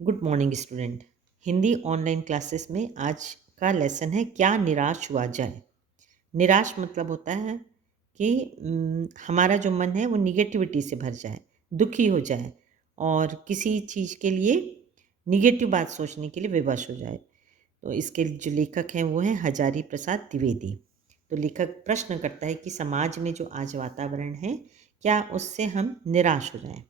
Good morning student. Hindi online classes में आज का लेसन है क्या निराश हुआ जाए। निराश मतलब होता है कि हमारा जो मन है वो निगेटिविटी से भर जाए, दुखी हो जाए और किसी चीज़ के लिए निगेटिव बात सोचने के लिए विवश हो जाए। तो इसके जो लेखक हैं वो हैं हजारी प्रसाद द्विवेदी। तो लेखक प्रश्न करता है कि समाज में जो आज वातावरण है क्या उससे हम निराश हो जाएं।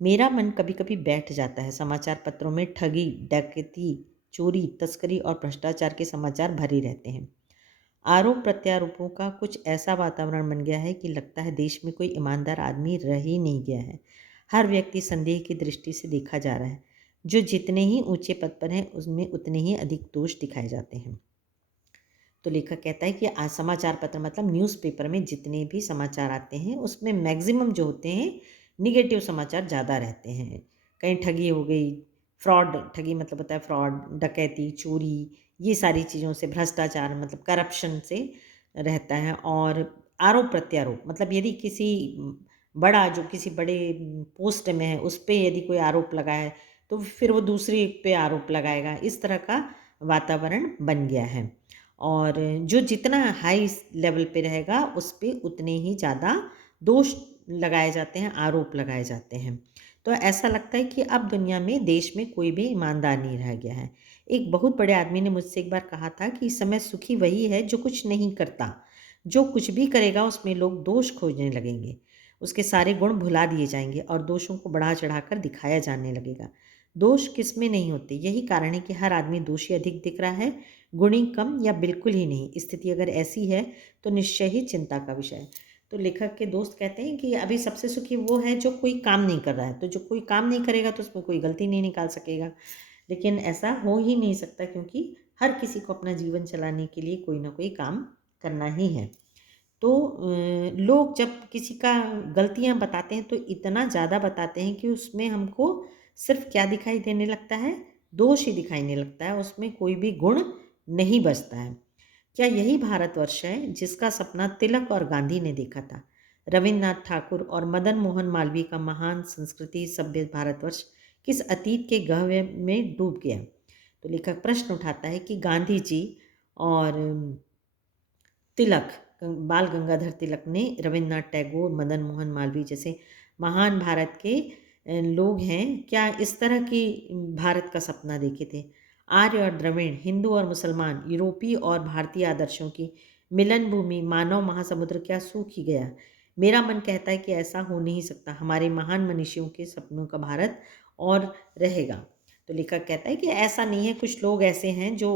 मेरा मन कभी-कभी बैठ जाता है। समाचार पत्रों में ठगी, डकैती, चोरी, तस्करी और भ्रष्टाचार के समाचार भरे रहते हैं। आरोप-प्रत्यारोपों का कुछ ऐसा वातावरण बन गया है कि लगता है देश में कोई ईमानदार आदमी रह ही नहीं गया है। हर व्यक्ति संदेह की दृष्टि से देखा जा रहा है। जो जितने ही ऊँचे पद पर हैं, उसमें उतने ही अधिक दोष दिखाए जाते हैं। तो लेखक कहता है कि आज समाचार पत्र मतलब न्यूज़पेपर में जितने भी समाचार आते हैं उसमें मैक्सिमम जो होते हैं निगेटिव समाचार ज़्यादा रहते हैं। कहीं ठगी हो गई, फ्रॉड, ठगी मतलब होता है फ्रॉड, डकैती, चोरी, ये सारी चीज़ों से, भ्रष्टाचार मतलब करप्शन से रहता है। और आरोप प्रत्यारोप मतलब यदि किसी बड़ा जो किसी बड़े पोस्ट में है उस पे यदि कोई आरोप लगाए तो फिर वो दूसरे पे आरोप लगाएगा। इस तरह का वातावरण बन गया है। और जो जितना हाई लेवल पे रहेगा उस पे उतने ही ज़्यादा दोष लगाए जाते हैं, आरोप लगाए जाते हैं। तो ऐसा लगता है कि अब दुनिया में, देश में कोई भी ईमानदार नहीं रह गया है। एक बहुत बड़े आदमी ने मुझसे एक बार कहा था कि इस समय सुखी वही है जो कुछ नहीं करता। जो कुछ भी करेगा उसमें लोग दोष खोजने लगेंगे। उसके सारे गुण भुला दिए जाएँगे और दोषों को बढ़ा-चढ़ा कर दिखाया जाने लगेगा। दोष किसमें नहीं होते, यही कारण है कि हर आदमी दोषी अधिक दिख रहा है, गुणी कम या बिल्कुल ही नहीं। स्थिति अगर ऐसी है तो निश्चय ही चिंता का विषय है। तो लेखक के दोस्त कहते हैं कि अभी सबसे सुखी वो है जो कोई काम नहीं कर रहा है। तो जो कोई काम नहीं करेगा तो उसमें कोई गलती नहीं निकाल सकेगा। लेकिन ऐसा हो ही नहीं सकता क्योंकि हर किसी को अपना जीवन चलाने के लिए कोई ना कोई काम करना ही है। तो लोग जब किसी का गलतियाँ बताते हैं तो इतना ज़्यादा बताते हैं कि उसमें हमको सिर्फ़ क्या दिखाई देने लगता है? दोष ही दिखाई लगता है, उसमें कोई भी गुण नहीं बचता है। क्या यही भारतवर्ष है जिसका सपना तिलक और गांधी ने देखा था? रविन्द्रनाथ ठाकुर और मदन मोहन मालवीय का महान संस्कृति सभ्य भारतवर्ष किस अतीत के गह्वर में डूब गया? तो लेखक प्रश्न उठाता है कि गांधी जी और तिलक, बाल गंगाधर तिलक ने, रविन्द्रनाथ टैगोर, मदन मोहन मालवीय जैसे महान भारत के लोग हैं, क्या इस तरह की भारत का सपना देखे थे? आर्य और द्रविड़, हिंदू और मुसलमान, यूरोपीय और भारतीय आदर्शों की मिलन भूमि मानव महासमुद्र क्या सूख ही गया? मेरा मन कहता है कि ऐसा हो नहीं सकता। हमारे महान मनीषियों के सपनों का भारत और रहेगा। तो लेखक कहता है कि ऐसा नहीं है, कुछ लोग ऐसे हैं जो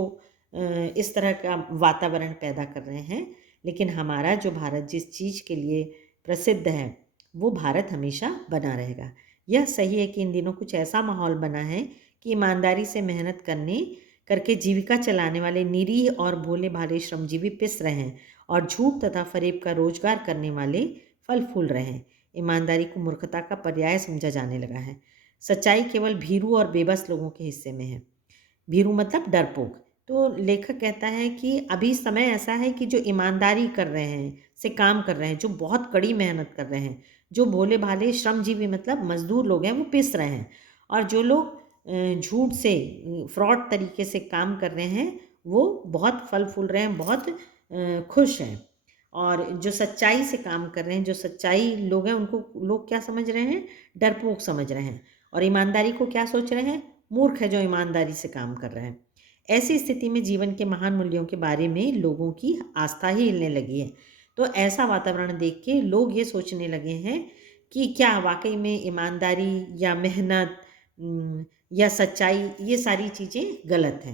इस तरह का वातावरण पैदा कर रहे हैं, लेकिन हमारा जो भारत जिस चीज़ के लिए प्रसिद्ध है वो भारत हमेशा बना रहेगा। यह सही है कि इन दिनों कुछ ऐसा माहौल बना है कि ईमानदारी से मेहनत करके जीविका चलाने वाले निरीह और भोले भाले श्रमजीवी पिस रहे हैं और झूठ तथा फरेब का रोजगार करने वाले फल फूल रहे हैं। ईमानदारी को मूर्खता का पर्याय समझा जाने लगा है। सच्चाई केवल भीरू और बेबस लोगों के हिस्से में है। भीरू मतलब डरपोक। तो लेखक कहता है कि अभी समय ऐसा है कि जो ईमानदारी कर रहे हैं, से काम कर रहे हैं, जो बहुत कड़ी मेहनत कर रहे हैं, जो भोले-भाले श्रमजीवी मतलब मज़दूर लोग हैं, वो पिस रहे हैं। और जो लोग झूठ से, फ्रॉड तरीके से काम कर रहे हैं, वो बहुत फल फूल रहे हैं, बहुत खुश हैं। और जो सच्चाई से काम कर रहे हैं, जो सच्चाई लोग हैं, उनको लोग क्या समझ रहे हैं? डरपोक समझ रहे हैं। और ईमानदारी को क्या सोच रहे हैं? मूर्ख है जो ईमानदारी से काम कर रहे हैं। ऐसी स्थिति में जीवन के महान मूल्यों के बारे में लोगों की आस्था ही हिलने लगी है। तो ऐसा वातावरण देख के लोग ये सोचने लगे हैं कि क्या वाक़ई में ईमानदारी या मेहनत या सच्चाई, ये सारी चीज़ें गलत हैं।